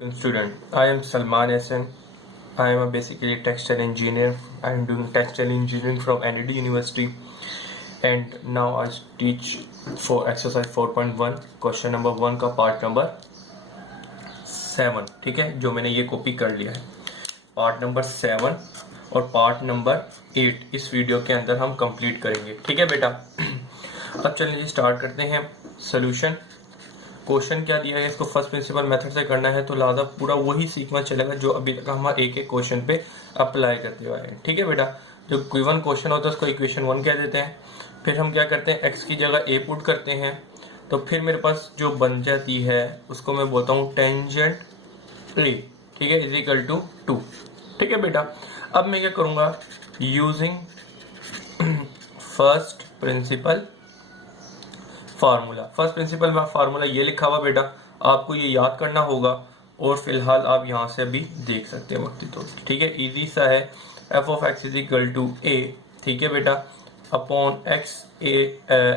Student, I am Salman Hassan. I am a basically textile engineer. I am doing textile engineering from NED University, and now I teach for exercise 4.1 question number 1 का part number 7. ठीक है, जो मैंने ये copy कर लिया है. Part number 7 और पार्ट नंबर 8 इस वीडियो के अंदर हम कंप्लीट करेंगे. ठीक है बेटा. अब चलिए स्टार्ट करते हैं. सोल्यूशन. क्वेश्चन क्या दिया है, इसको फर्स्ट प्रिंसिपल मेथड से करना है, तो लिहाजा पूरा वही सीखना चलेगा जो अभी तक हम एक एक क्वेश्चन पे अप्लाई करते हुए हैं. ठीक है बेटा. जो गिवन क्वेश्चन होता है उसको इक्वेशन 1 कह देते हैं. फिर हम क्या करते हैं, x की जगह a पुट करते हैं, तो फिर मेरे पास जो बन जाती है उसको मैं बोलता हूँ टेंजेंट a. ठीक है, इज इक्वल टू 2. ठीक है बेटा. अब मैं क्या करूंगा, using first principal formula. First principle formula ये लिखा हुआ बेटा, आपको ये याद करना होगा और फिलहाल आप यहाँ से अभी देख सकते हैं वक्ती तौर पर. ठीक है, इजी सा है. F of x is equal to a. ठीक है बेटा, upon x a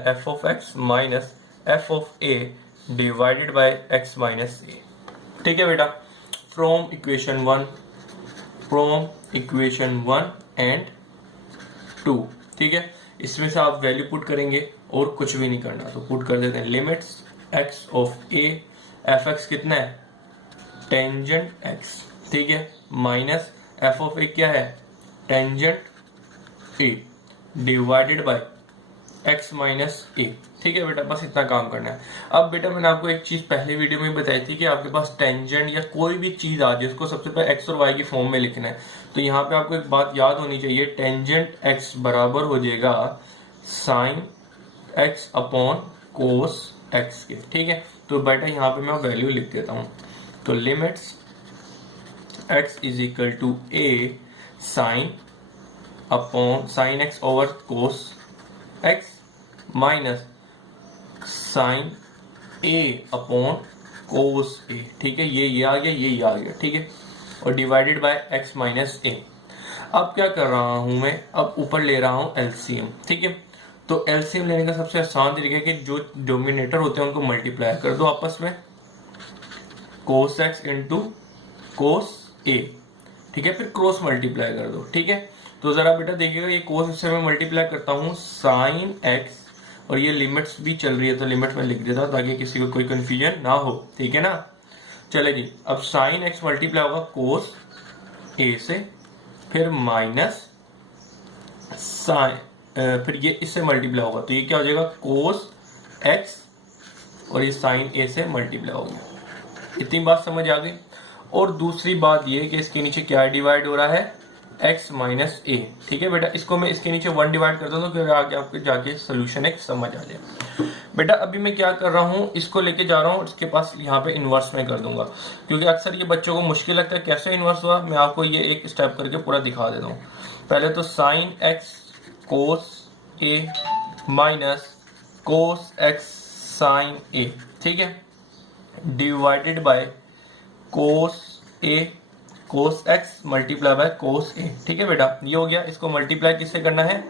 f of x minus f of a divided by x minus a. ठीक है बेटा. From equation 1 and 2. ठीक है, इसमें से आप वैल्यू पुट करेंगे और कुछ भी नहीं करना, तो पुट कर देते हैं limits x of A. F x कितना है, टेंजेंट एक्स. ठीक है, माइनस एफ ऑफ ए क्या है, tangent a divided by x minus a. ठीक है बेटा, बस इतना काम करना है. अब बेटा मैंने आपको एक चीज पहले वीडियो में बताई थी कि आपके पास टेंजेंट या कोई भी चीज आ जाए उसको सबसे पहले एक्स और वाई की फॉर्म में लिखना है. तो यहाँ पे आपको एक बात याद होनी चाहिए, टेंजेंट एक्स बराबर हो जाएगा sine x upon cos x के. ठीक है, तो बेटा यहाँ पे मैं वैल्यू लिख देता हूँ. तो limits x is equal to a sine upon sine x over cos x minus sine a upon cos a. ठीक है, ये आ गया, ये आ गया. ठीक है, और डिवाइडेड बाय एक्स माइनस ए. अब क्या कर रहा हूं मैं, अब ऊपर ले रहा हूं एलसीएम. ठीक है, तो एलसीएम लेने का सबसे आसान तरीका है कि जो डोमिनेटर होते हैं उनको मल्टीप्लाई कर दो आपस में, कोस एक्स इंटू कोस ए. ठीक है, फिर क्रॉस मल्टीप्लाई कर दो. ठीक है, तो जरा बेटा देखिएगा, ये कोस से मैं मल्टीप्लाई करता हूँ साइन एक्स, और ये लिमिट्स भी चल रही है तो लिमिट में लिख देता हूँ ताकि किसी को कोई कंफ्यूजन ना हो. ठीक है ना. चले जी, अब साइन एक्स मल्टीप्लाई होगा कोस ए से, फिर माइनस साइन, फिर ये इससे मल्टीप्लाई होगा, तो ये क्या हो जाएगा कोस एक्स, और ये साइन ए से मल्टीप्लाई हो गया. इतनी बात समझ आ गई. और दूसरी बात ये कि इसके नीचे क्या डिवाइड हो रहा है, x माइनस ए. ठीक है बेटा, इसको मैं इसके नीचे 1 डिवाइड करता हूँ, तो फिर आगे आपके जाके सोल्यूशन एक समझ आ जाए. बेटा अभी मैं क्या कर रहा हूँ, इसको लेके जा रहा हूँ इसके पास, यहाँ पे इन्वर्स में कर दूंगा, क्योंकि अक्सर ये बच्चों को मुश्किल लगता है कैसे इन्वर्स हुआ. मैं आपको ये एक स्टेप करके पूरा दिखा देता हूँ. पहले तो sine x cos a minus cos x sine a. ठीक है, divided by cos a cos x multiply by cos a. ठीक है बेटा, ये हो गया. इसको मल्टीप्लाई किससे करना है,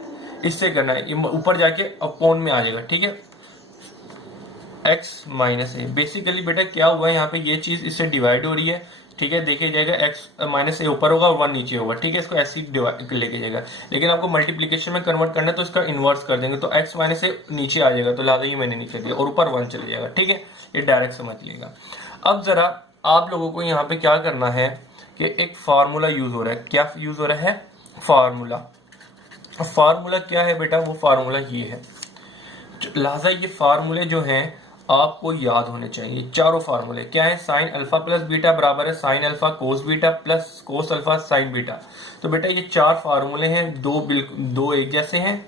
इससे करना है, ये ऊपर जाके अपॉन में आ जाएगा. ठीक है, एक्स माइनस ए. बेसिकली बेटा क्या हुआ है, यहाँ पे ये चीज इससे डिवाइड हो रही है. ठीक है, देखिए जाएगा एक्स माइनस ए ऊपर होगा और 1 नीचे होगा. ठीक है, इसको ऐसे ही लेके जाएगा, लेकिन आपको मल्टीप्लीकेशन में कन्वर्ट करना है तो इसका इन्वर्स कर देंगे, तो एक्स माइनस ए नीचे आ जाएगा, तो लिहाजा ये मैंने नीचे दिया, और ऊपर 1 चले जाएगा. ठीक है, ये डायरेक्ट समझ लीजिएगा. अब जरा आप लोगों को यहाँ पे क्या करना है कि एक फार्मूला यूज हो रहा है. क्या यूज हो रहा है, फार्मूला. फार्मूला क्या है बेटा, वो फार्मूला ये है. लिहाजा ये फार्मूले जो हैं आपको याद होने चाहिए. चारों फार्मूले क्या है, साइन अल्फा प्लस बीटा बराबर है sine alpha cos beta plus cos alpha sign beta. तो बेटा ये 4 फार्मूले हैं, दो एक जैसे हैं.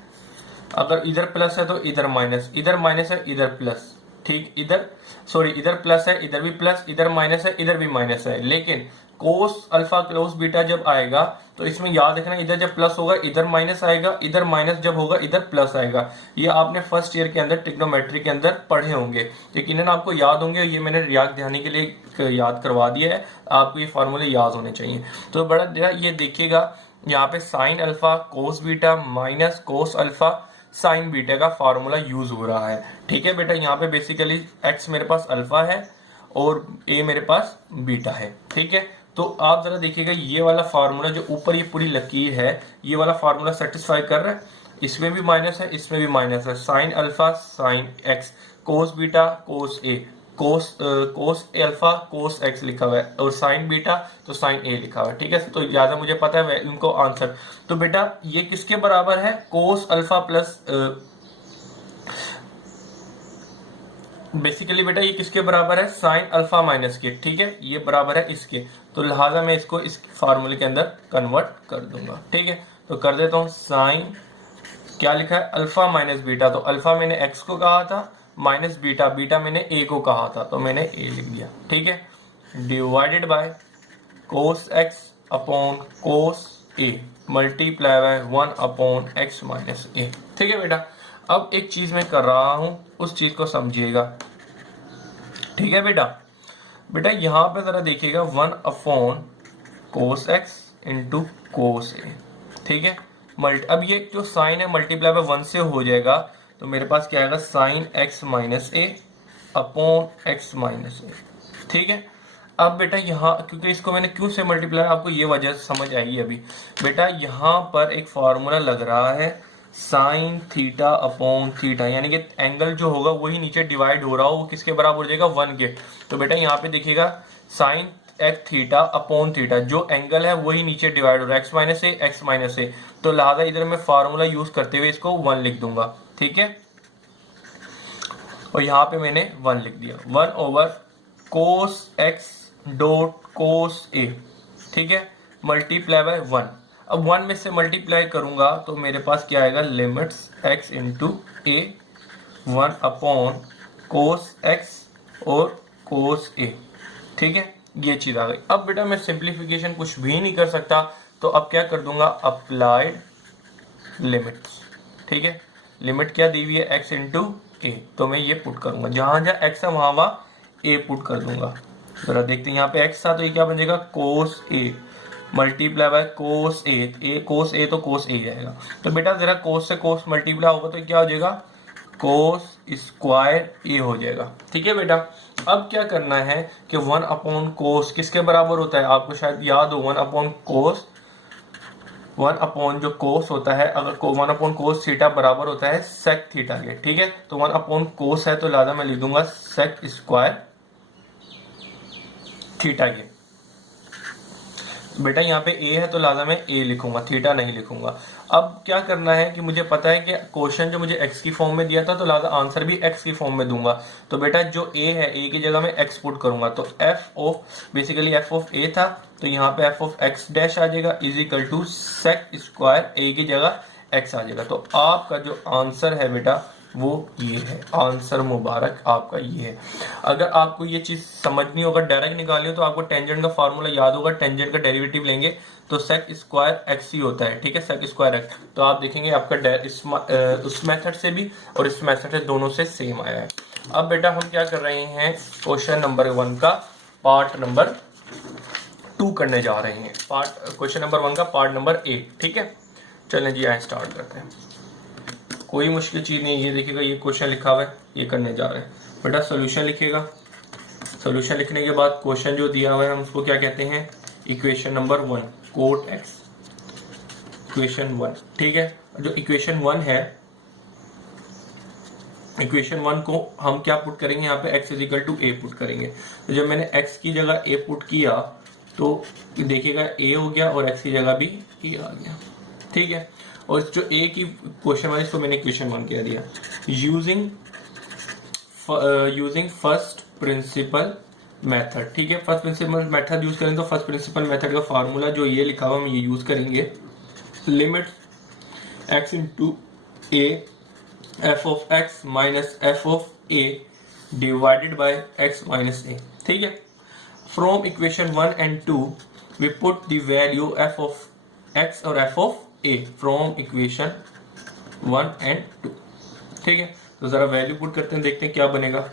अगर इधर प्लस है तो इधर माइनस, इधर माइनस है इधर प्लस. ठीक, इधर प्लस है इधर भी प्लस, इधर माइनस है इधर भी माइनस है. लेकिन कोस अल्फा कोस बीटा जब आएगा तो इसमें याद रखना, इधर जब प्लस होगा इधर माइनस आएगा, इधर माइनस जब होगा इधर प्लस आएगा. ये आपने फर्स्ट ईयर के अंदर ट्रिग्नोमेट्री के अंदर पढ़े होंगे, यकीनन आपको याद होंगे. ये मैंने याद दिलाने के लिए याद करवा दिया है, आपको ये फार्मूले याद होने चाहिए. तो बड़ा ये देखिएगा, यहाँ पे sine alpha cos beta minus cos alpha sign beta का फार्मूला यूज हो रहा है. ठीक है बेटा, यहाँ पे बेसिकली एक्स मेरे पास अल्फा है और ए मेरे पास बीटा है। ठीक है, तो आप जरा देखिएगा ये वाला फार्मूला जो ऊपर ये पूरी लकीर है, ये वाला फार्मूला सेटिस्फाई कर रहा है। इसमें भी माइनस है, इसमें भी माइनस है। Sine alpha sine x, cos beta cos a, cos alpha cos x लिखा हुआ है, और साइन बीटा तो साइन ए लिखा हुआ है। ठीक है, तो ज्यादा मुझे पता है इनको आंसर। तो बेटा ये किसके बराबर है? कोस अल्फा प्लस, बेसिकली बेटा ये किसके बराबर है? साइन अल्फा माइनस के। ठीक है, ये बराबर है इसके, तो लिहाजा मैं इसको इस फार्मूले के अंदर कन्वर्ट कर दूंगा। ठीक है, तो कर देता हूं साइन, क्या लिखा है? अल्फा माइनस बीटा, तो अल्फा मैंने एक्स को कहा था, माइनस बीटा, बीटा मैंने ए को कहा था, तो मैंने ए लिख दिया। ठीक है, divided by cos x upon cos a multiply by 1 upon x minus a. ठीक है बेटा, अब एक चीज मैं कर रहा हूं, उस चीज को समझिएगा। ठीक है बेटा, बेटा यहां पे जरा देखिएगा 1 upon cos x into cos a. ठीक है, अब ये जो साइन है मल्टीप्लाई बाय 1 से हो जाएगा, तो मेरे पास क्या आएगा? Sign x minus A upon x minus a. ठीक है, अब बेटा यहाँ क्योंकि इसको मैंने क्यों से मल्टीप्लाई, आपको ये वजह समझ आएगी अभी। बेटा यहाँ पर एक फॉर्मूला लग रहा है साइन थीटा अपॉन थीटा, यानी कि एंगल जो होगा वही नीचे डिवाइड हो रहा हो, वो किसके बराबर हो जाएगा? 1 के। तो बेटा यहाँ पे देखिएगा sine x theta upon theta, जो एंगल है वही नीचे डिवाइड हो रहा है, एक्स माइनस ए, तो लिहाजा इधर मैं फार्मूला यूज करते हुए इसको 1 लिख दूंगा। ठीक है, और यहाँ पे मैंने 1 लिख दिया, 1 over cos x dot cos a. ठीक है, मल्टीप्लाई बाय 1। अब 1 में से मल्टीप्लाई करूंगा तो मेरे पास क्या आएगा? Limits x into a 1 upon cos x और कोस ए। ठीक है, ये चीज आ गई। अब बेटा मैं सिंप्लीफिकेशन कुछ भी नहीं कर सकता, तो अब क्या कर दूंगा? Applied limits. ठीक है, लिमिट क्या दी हुई है? एक्स इंटू ए, तो मैं ये पुट करूंगा, जहां जहां एक्स है वहां वहां ए पुट कर दूंगा। जरा देखते हैं, यहाँ पे एक्स था तो ये क्या बन जाएगा? कोस a multiply by cos a, कोस ए तो कोस ए जाएगा। तो बेटा जरा कोस से कोस मल्टीप्लाई होगा तो क्या हो जाएगा? कोस स्क्वायर ए हो जाएगा। ठीक है बेटा, अब क्या करना है कि 1 अपॉन कोस किसके बराबर होता है? आपको शायद याद हो, 1 अपॉन कोस, 1 अपॉन जो कोस होता है, अगर 1 अपॉन कोस थीटा बराबर होता है सेक थीटा के। ठीक है, तो 1 अपॉन कोस है तो लिहाजा मैं लिख दूंगा सेक स्क्वायर थीटा के। बेटा यहाँ पे ए है तो लिहाजा मैं ए लिखूंगा, थीटा नहीं लिखूंगा। अब क्या करना है कि मुझे पता है कि क्वेश्चन जो मुझे एक्स की फॉर्म में दिया था, तो लिहाजा आंसर भी एक्स की फॉर्म में दूंगा। तो बेटा जो ए है, ए की जगह मैं एक्स पुट करूंगा, तो f of basically f of a था, तो यहाँ पे एफ ऑफ एक्स डैश आ जाएगा is equal to sec square a की जगह एक्स आ जाएगा। तो आपका जो आंसर है बेटा वो ये है, आंसर मुबारक आपका ये है। अगर आपको ये चीज समझनी होगा, डायरेक्ट निकालनी हो, तो आपको टेंजेंट का फार्मूला याद होगा, टेंजेंट का डेरिवेटिव लेंगे तो सेक स्क्वायर एक्स ही होता है। ठीक है, सेक स्क्वायर एक्स, तो आप देखेंगे आपका उस मेथड से भी और इस मेथड से दोनों से सेम आया है। अब बेटा हम क्या कर रहे हैं? क्वेश्चन नंबर 1 का पार्ट नंबर 2 करने जा रहे हैं, क्वेश्चन नंबर 1 का पार्ट नंबर 8। ठीक है, चलें जी आए स्टार्ट करते हैं। कोई मुश्किल चीज नहीं, ये देखिएगा ये क्वेश्चन लिखा हुआ है, ये करने जा रहे हैं। बेटा सोल्यूशन लिखिएगा, सोल्यूशन लिखने के बाद क्वेश्चन जो दिया हुआ है हम उसको क्या कहते हैं? Equation number 1 cot x, equation 1। ठीक है, जो इक्वेशन 1 है, इक्वेशन 1 को हम क्या पुट करेंगे? यहाँ पे x is equal to a put करेंगे। तो जब मैंने x की जगह a पुट किया तो देखिएगा a हो गया और x की जगह भी a आ गया। ठीक है, और जो a की क्वेश्चन 1 इसको मैंने इक्वेशन 1 कह दिया। Using first principle method. ठीक है, फर्स्ट प्रिंसिपल मेथड यूज करें तो फर्स्ट प्रिंसिपल मेथड का फार्मूला जो ये लिखा हुआ हम ये यूज करेंगे, limit x into a f of x minus f of a divided by x minus a. ठीक है, from equation 1 and 2 we put the value f of x और f of a from equation 1 and 2। ठीक है, तो जरा value put करते हैं, देखते हैं क्या बनेगा।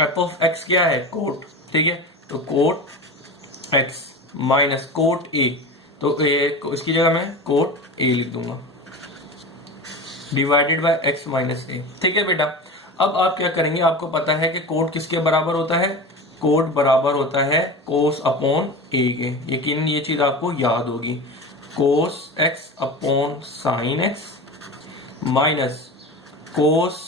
एफ ऑफ एक्स क्या है? कोट। ठीक है, तो cot x minus cot a, तो इसकी जगह मैं कोट ए लिख दूंगा divided by x minus a. ठीक है बेटा, अब आप क्या करेंगे, आपको पता है कि कोड किसके बराबर होता है, कोड बराबर होता है कोस अपॉन ए के, यकीन ये चीज आपको याद होगी, cos x upon sine x minus cos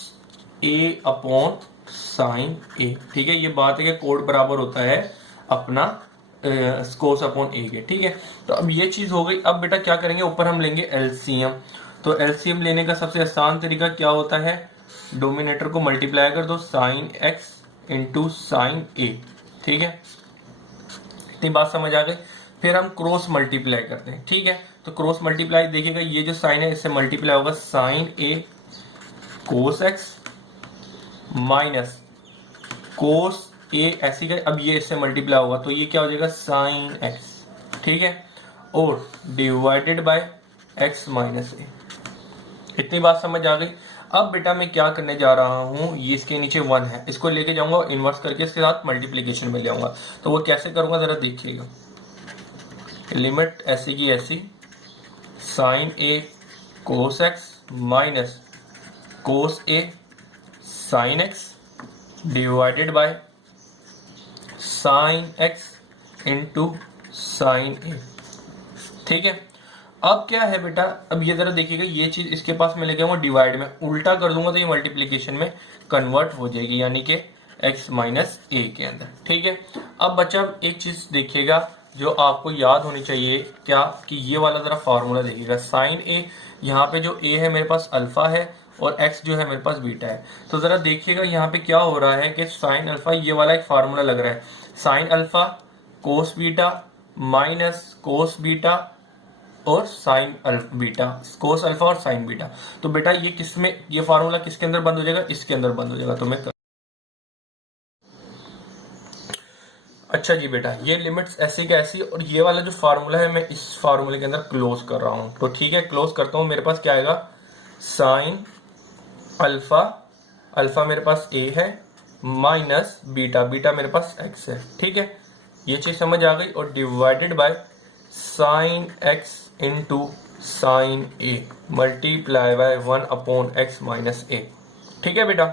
a upon sine a. ठीक है, ये बात है कि कोड बराबर होता है अपना कोस अपॉन ए के। ठीक है, तो अब ये चीज हो गई। अब बेटा क्या करेंगे, ऊपर हम लेंगे एलसीएम। तो एलसीएम लेने का सबसे आसान तरीका क्या होता है, डोमिनेटर को मल्टीप्लाई कर दो sign x into sine a. ठीक है, इतनी बात समझ आ गई। फिर हम क्रॉस मल्टीप्लाई करते हैं। ठीक है, तो क्रॉस मल्टीप्लाई देखिएगा, ये जो साइन है इससे मल्टीप्लाई होगा sine a cos x minus cos ए ऐसी का, अब ये इससे मल्टीप्लाई होगा तो ये क्या हो जाएगा साइन एक्स। ठीक है, और डिवाइडेड बाय एक्स माइनस ए। इतनी बात समझ आ गई। अब बेटा मैं क्या करने जा रहा हूं, ये इसके नीचे 1 है, इसको लेके जाऊंगा इन्वर्स करके इसके साथ मल्टीप्लीकेशन में ले आऊंगा। तो वो कैसे करूंगा जरा देखिएगा, लिमिट ऐसी की ऐसी sine a cos x minus cos a sine x divided by sine x into sine a. ठीक है, अब क्या है बेटा, अब ये जरा देखिएगा, ये चीज इसके पास मैं लेके आऊंगा डिवाइड में, उल्टा कर दूंगा तो ये मल्टीप्लीकेशन में कन्वर्ट हो जाएगी, यानी कि x माइनस ए के अंदर। ठीक है, अब बच्चा एक चीज देखिएगा जो आपको याद होनी चाहिए, क्या कि ये वाला जरा फार्मूला देखिएगा, साइन ए, यहाँ पे जो a है मेरे पास अल्फा है और x जो है मेरे पास बीटा है। तो जरा देखिएगा यहाँ पे क्या हो रहा है कि साइन अल्फा, ये वाला एक फार्मूला लग रहा है, sine alpha cos beta minus cos beta और साइन बीटा, कोस अल्फा और साइन बीटा। तो बेटा ये किसमें, ये फार्मूला किसके अंदर बंद हो जाएगा, इसके अंदर बंद हो जाएगा। तो मैं अच्छा जी बेटा, ये लिमिट्स ऐसी का ऐसी, और ये वाला जो फार्मूला है मैं इस फार्मूले के अंदर क्लोज कर रहा हूं। तो ठीक है, क्लोज करता हूं, मेरे पास क्या आएगा, साइन अल्फा, अल्फा मेरे पास ए है माइनस बीटा, बीटा मेरे पास एक्स है। ठीक है, ये चीज समझ आ गई, और divided by sine x into sine a multiply by 1 upon x minus a. ठीक है बेटा,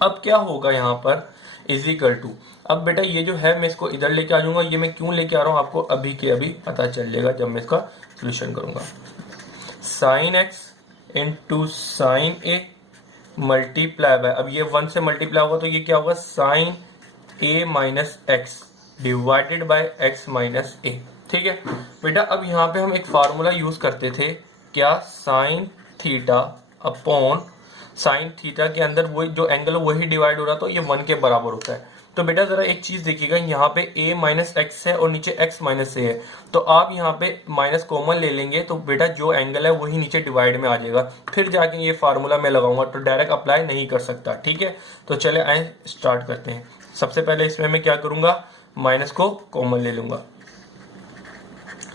अब क्या होगा यहाँ पर इजिकल टू, अब बेटा ये जो है मैं इसको इधर लेके आ जाऊंगा, ये मैं क्यों लेके आ रहा हूँ आपको अभी के अभी पता चल जाएगा जब मैं इसका सोल्यूशन करूंगा। Sign x into sine a multiply bye, अब ये 1 से मल्टीप्लाई होगा तो ये क्या होगा sine a minus x divided by x minus a. ठीक है बेटा, अब यहाँ पे हम एक फार्मूला यूज करते थे, क्या, sine theta upon sine theta के अंदर वही जो एंगल है वही डिवाइड हो रहा, तो ये 1 के बराबर होता है। तो बेटा जरा एक चीज देखिएगा, यहाँ पे a माइनस एक्स है और नीचे x माइनस ए है, तो आप यहाँ पे माइनस कॉमन ले लेंगे तो बेटा जो एंगल है वही नीचे डिवाइड में आ जाएगा, फिर जाके ये फार्मूला मैं लगाऊंगा, तो डायरेक्ट अप्लाई नहीं कर सकता। ठीक है, तो चले आए स्टार्ट करते हैं। सबसे पहले इसमें मैं क्या करूंगा, माइनस को कॉमन ले लूंगा,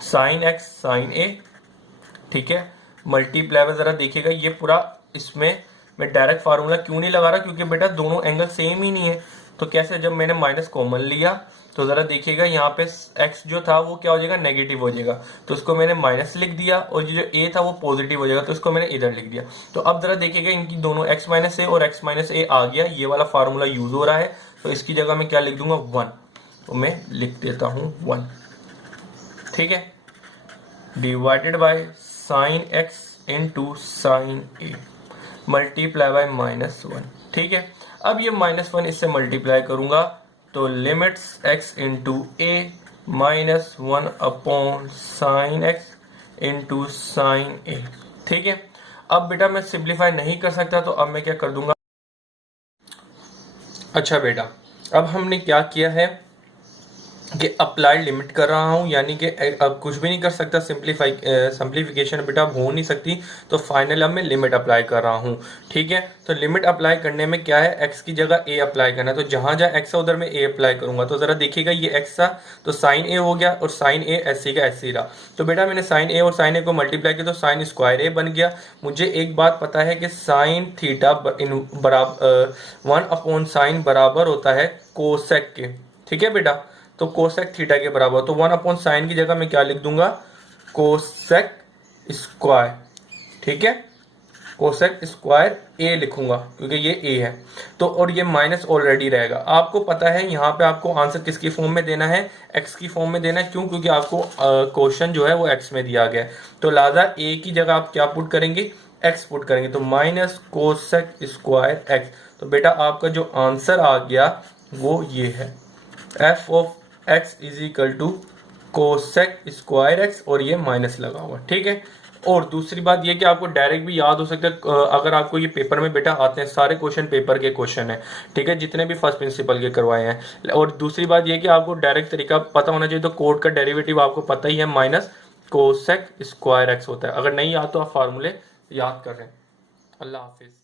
साइन एक्स साइन ए। ठीक है, मल्टीप्लाई में जरा देखिएगा, ये पूरा इसमें मैं डायरेक्ट फार्मूला क्यों नहीं लगा रहा, क्योंकि बेटा दोनों एंगल सेम ही नहीं है। तो कैसे, जब मैंने माइनस कॉमन लिया तो जरा देखिएगा यहाँ पे x जो था वो क्या हो जाएगा, नेगेटिव हो जाएगा, तो इसको मैंने माइनस लिख दिया, और ये जो a था वो पॉजिटिव हो जाएगा, तो इसको मैंने इधर लिख दिया। तो अब जरा देखिएगा इनकी दोनों x माइनस ए और x माइनस ए आ गया, ये वाला फार्मूला यूज हो रहा है, तो इसकी जगह मैं क्या लिख दूंगा 1, तो मैं लिख देता हूँ 1। ठीक है, divided by sine x into sine a multiply by -1। ठीक है, अब ये -1 इससे मल्टीप्लाई करूंगा तो limits x into a -1 upon sine x into sine a. ठीक है, अब बेटा मैं सिंप्लीफाई नहीं कर सकता, तो अब मैं क्या कर दूंगा, अच्छा बेटा अब हमने क्या किया है कि अप्लाइड लिमिट कर रहा हूं, यानी कि अब कुछ भी नहीं कर सकता, सिंप्लीफिकेशन बेटा अब हो नहीं सकती, तो फाइनल अब मैं लिमिट अप्लाई कर रहा हूं। ठीक है, तो लिमिट अप्लाई करने में क्या है, x की जगह a अप्लाई करना है, तो जहां जहां x है उधर मैं a अप्लाई करूंगा। तो जरा देखिएगा ये x था तो साइन a हो गया, और साइन a ऐसे का ऐसे ही रहा, तो बेटा मैंने साइन a और साइन a को मल्टीप्लाई किया तो साइन स्क्वायर a बन गया। मुझे एक बात पता है कि साइन थीटा बराबर 1 अपॉन साइन बराबर होता है कोसेक के। ठीक है बेटा, तो कोसेक थीटा के बराबर, तो 1 अपॉन साइन की जगह मैं क्या लिख दूंगा, कोसेक स्क्वायर। ठीक है, कोसेक स्क्वायर ए लिखूंगा क्योंकि ये ए है। तो और ये माइनस ऑलरेडी रहेगा। आपको पता है यहाँ पे आपको आंसर किसकी फॉर्म में देना है, एक्स की फॉर्म में देना है। क्यों? क्योंकि आपको क्वेश्चन जो है वो एक्स में दिया गया है। तो लिहाजा ए की जगह आप क्या पुट करेंगे, एक्स पुट करेंगे। तो माइनस कोसेक स्क्वायर एक्स। तो बेटा आपका जो आंसर आ गया वो ये है, f of x is equal to cosec square x, और ये माइनस लगा हुआ, ठीक है। और दूसरी बात ये कि आपको डायरेक्ट भी याद हो सकता है अगर आपको ये पेपर में बेटा आते हैं, सारे क्वेश्चन पेपर के क्वेश्चन है, ठीक है, जितने भी फर्स्ट प्रिंसिपल के करवाए हैं। और दूसरी बात ये कि आपको डायरेक्ट तरीका पता होना चाहिए। तो कोड का डेरिवेटिव आपको पता ही है, माइनस कोसेक स्क्वायर एक्स होता है। अगर नहीं याद तो आप फार्मूले याद कर रहे हैं। अल्लाह हाफिज।